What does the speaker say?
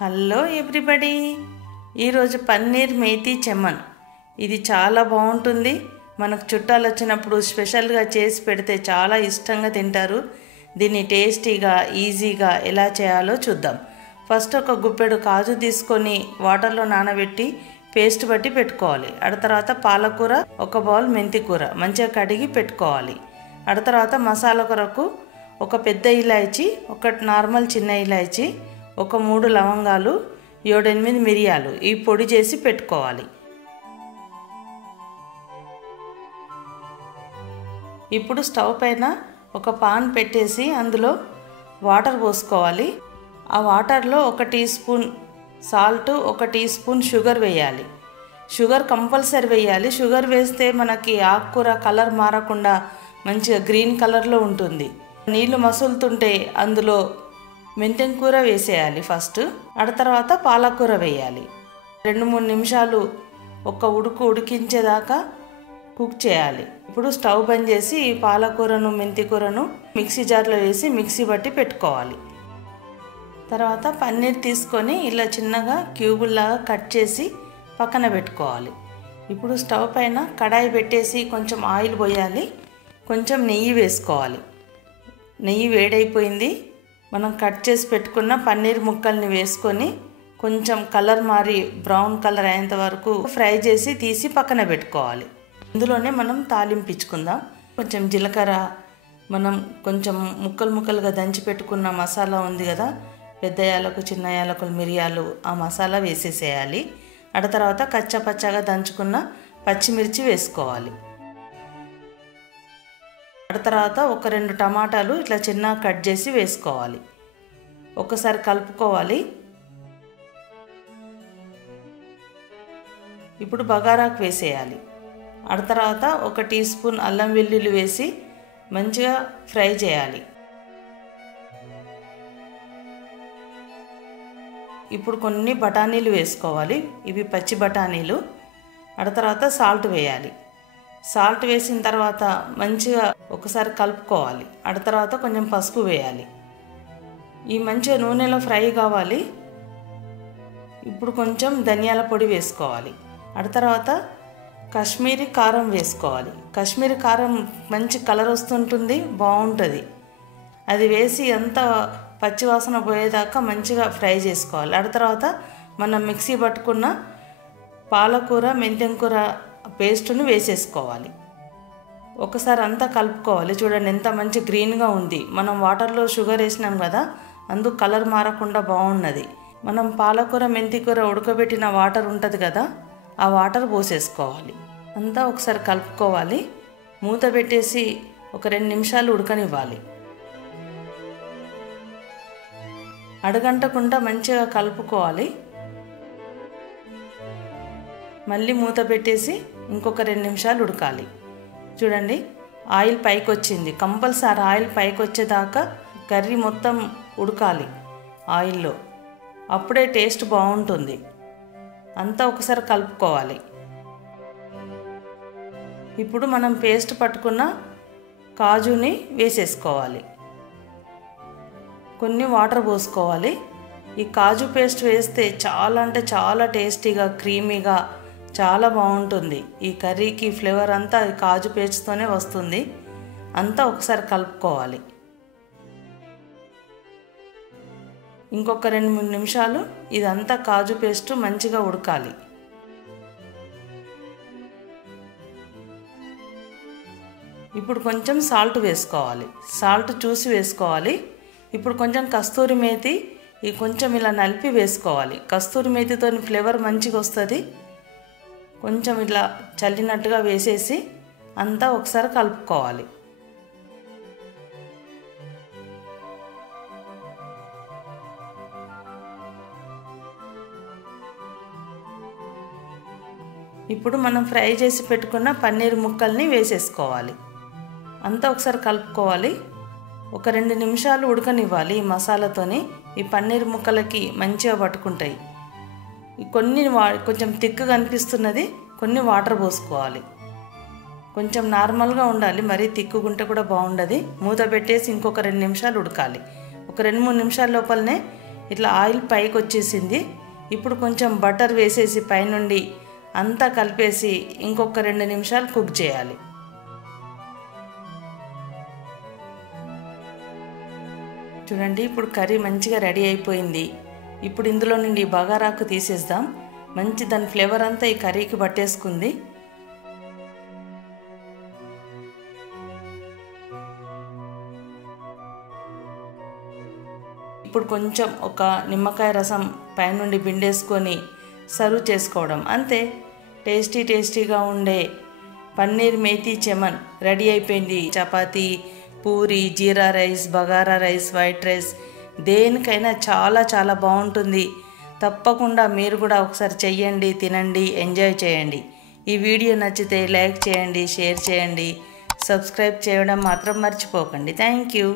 Hello everybody, ఈరోజు పన్నీర్ మేతి చెమన్ ఇది చాలా బాగుంటుంది. మనకు చుట్టాలు వచ్చినప్పుడు స్పెషల్గా చేసి పెడితే చాలా ఇష్టంగా తింటారు. దీన్ని టేస్టీగా ఈజీగా ఎలా చేయాలో చూద్దాం. ఫస్ట్ ఒక గుప్పెడు కాజు తీసుకొని వాటర్లో నానబెట్టి పేస్ట్ బట్టి పెట్టుకోవాలి. ఆ తర్వాత పాలకూర, ఒక బౌల్ మెంతి కూర మంచిగా కడిగి పెట్టుకోవాలి. ఆ తర్వాత మసాలా కొరకు ఒక పెద్ద ఇలాచీ, ఒక నార్మల్ చిన్న ఇలాచీ, ఒక 3 లవంగాలు, 7-8 మిరియాలు ఈ పొడి చేసి పెట్టుకోవాలి. ఇప్పుడు స్టవ్ పైన ఒక పాన్ పెట్టేసి అందులో వాటర్ పోసుకోవాలి. ఆ వాటర్లో 1 teaspoon salt, 1 teaspoon sugar వేయాలి. షుగర్ కంపల్సరీ వేయాలి. షుగర్ వేస్తే మనకి ఆకుకూర కలర్ మారకుండా మంచిగా గ్రీన్ కలర్లో ఉంటుంది. నీళ్లు మసులుతుంటే అందులో మెంతెం కూర వేసేయాలి ఫస్ట్. ఆ తర్వాత పాలకూర వేయాలి. 2-3 నిమిషాలు ఒక ఉడికించేదాకా కుక్ చేయాలి. ఇప్పుడు స్టవ్ బంద్ చేసి ఈ పాలకూరను, మెంతి కూరను మిక్సీ జార్లో వేసి మిక్సీ బట్టి పెట్టుకోవాలి. తర్వాత పన్నీర్ తీసుకొని ఇలా చిన్నగా క్యూబుల్లాగా కట్ చేసి పక్కన పెట్టుకోవాలి. ఇప్పుడు స్టవ్ పైన కడాయి పెట్టేసి కొంచెం ఆయిల్ పోయాలి, కొంచెం నెయ్యి వేసుకోవాలి. నెయ్యి వేడైపోయింది. మనం కట్ చేసి పెట్టుకున్న పన్నీర్ ముక్కల్ని వేసుకొని కొంచెం కలర్ మారి బ్రౌన్ కలర్ అయ్యేంత వరకు ఫ్రై చేసి తీసి పక్కన పెట్టుకోవాలి. ఇందులోనే మనం తాలింపించుకుందాం. కొంచెం జీలకర్ర, మనం కొంచెం ముక్కలుగా దంచి పెట్టుకున్న మసాలా ఉంది కదా, పెద్ద యాలకులు, చిన్న యాలకులు, మిరియాలు, ఆ మసాలా వేసేసేయాలి. ఆ తర్వాత కచ్చపచ్చగా దంచుకున్న పచ్చిమిర్చి వేసుకోవాలి. ఆ తర్వాత ఒక 2 టమాటాలు ఇట్లా చిన్నగా కట్ చేసి వేసుకోవాలి. ఒకసారి కలుపుకోవాలి. ఇప్పుడు బగారాకు వేసేయాలి. ఆ తర్వాత 1 టీ స్పూన్ అల్లం వెల్లుల్లి వేసి మంచిగా ఫ్రై చేయాలి. ఇప్పుడు కొన్ని బఠానీలు వేసుకోవాలి. ఇవి పచ్చి బఠానీలు. ఆ తర్వాత సాల్ట్ వేయాలి. సాల్ట్ వేసిన తర్వాత మంచిగా ఒకసారి కలుపుకోవాలి. ఆ తర్వాత కొంచెం పసుపు వేయాలి. ఈ మంచిగా నూనెలో ఫ్రై కావాలి. ఇప్పుడు కొంచెం ధనియాల పొడి వేసుకోవాలి. ఆ తర్వాత కాశ్మీరీ కారం వేసుకోవాలి. కాశ్మీరీ కారం మంచి కలర్ వస్తుంటుంది, బాగుంటుంది. అది వేసి అంతా పచ్చివాసన పోయేదాకా మంచిగా ఫ్రై చేసుకోవాలి. ఆ తర్వాత మనం మిక్సీ పట్టుకున్న పాలకూర, మెంతెం కూర పేస్టును వేసేసుకోవాలి. ఒకసారి అంతా కలుపుకోవాలి. చూడండి ఎంత మంచి గ్రీన్గా ఉంది. మనం వాటర్లో షుగర్ వేసినాం కదా, అందుకు కలర్ మారకుండా బాగున్నది. మనం పాలకూర, మెంతి కూర ఉడకబెట్టిన వాటర్ ఉంటుంది కదా, ఆ వాటర్ పోసేసుకోవాలి. అంతా ఒకసారి కలుపుకోవాలి. మూత పెట్టేసి ఒక 2 నిమిషాలు ఉడకనివ్వాలి. అడగంటకుండా మంచిగా కలుపుకోవాలి. మళ్ళీ మూత పెట్టేసి ఇంకొక 2 నిమిషాలు ఉడకాలి. చూడండి ఆయిల్ పైకి వచ్చింది. కంపల్సరీ ఆయిల్ పైకి వచ్చేదాకా కర్రీ మొత్తం ఉడకాలి ఆయిల్లో, అప్పుడే టేస్ట్ బాగుంటుంది. అంతా ఒకసారి కలుపుకోవాలి. ఇప్పుడు మనం పేస్ట్ పట్టుకున్న కాజుని వేసేసుకోవాలి. కొన్ని వాటర్ పోసుకోవాలి. ఈ కాజు పేస్ట్ వేస్తే చాలా అంటే చాలా టేస్టీగా, క్రీమీగా చాలా బాగుంటుంది. ఈ కర్రీకి ఫ్లేవర్ అంతా కాజు పేస్ట్తోనే వస్తుంది. అంతా ఒకసారి కలుపుకోవాలి. ఇంకొక 2-3 నిమిషాలు ఇదంతా కాజు పేస్ట్ మంచిగా ఉడకాలి. ఇప్పుడు కొంచెం సాల్ట్ వేసుకోవాలి. సాల్ట్ చూసి వేసుకోవాలి. ఇప్పుడు కొంచెం కస్తూరి మేతి కొంచెం ఇలా నలిపి వేసుకోవాలి. కస్తూరి మేతితో ఫ్లేవర్ మంచిగా వస్తుంది. కొంచెం ఇట్లా చల్లినట్టుగా వేసేసి అంతా ఒకసారి కలుపుకోవాలి. ఇప్పుడు మనం ఫ్రై చేసి పెట్టుకున్న పన్నీర్ ముక్కల్ని వేసేసుకోవాలి. అంతా ఒకసారి కలుపుకోవాలి. ఒక 2 నిమిషాలు ఉడకనివ్వాలి. ఈ మసాలాతోని ఈ పన్నీర్ ముక్కలకి మంచిగా పట్టుకుంటాయి. కొన్ని కొంచెం థిక్గా అనిపిస్తున్నది, కొన్ని వాటర్ పోసుకోవాలి. కొంచెం నార్మల్గా ఉండాలి, మరీ థిక్కుగా ఉంటే కూడా బాగుండదు. మూత పెట్టేసి ఇంకొక 2 నిమిషాలు ఉడకాలి. ఒక 2-3 నిమిషాల లోపలనే ఇట్లా ఆయిల్ పైకి వచ్చేసింది. ఇప్పుడు కొంచెం బటర్ వేసేసి పైనుండి అంతా కలిపేసి ఇంకొక 2 నిమిషాలు కుక్ చేయాలి. చూడండి, ఇప్పుడు కర్రీ మంచిగా రెడీ అయిపోయింది. ఇప్పుడు ఇందులో నుండి బగారాకు తీసేద్దాం. మంచి దాని ఫ్లేవర్ అంతా ఈ కర్రీకి పట్టేసుకుంది. ఇప్పుడు కొంచెం ఒక నిమ్మకాయ రసం పైనుండి పిండేసుకొని సర్వ్ చేసుకోవడం అంతే. టేస్టీగా ఉండే పన్నీర్ మేథీ చమన్ రెడీ అయిపోయింది. Chapati, puri, jeera rice, bagara rice, white rice దేనికైనా చాలా బాగుంటుంది. తప్పకుండా మీరు కూడా ఒకసారి చెయ్యండి, తినండి, ఎంజాయ్ చేయండి. ఈ వీడియో నచ్చితే లైక్ చేయండి, షేర్ చేయండి, సబ్స్క్రైబ్ చేయడం మాత్రం మర్చిపోకండి. Thank you.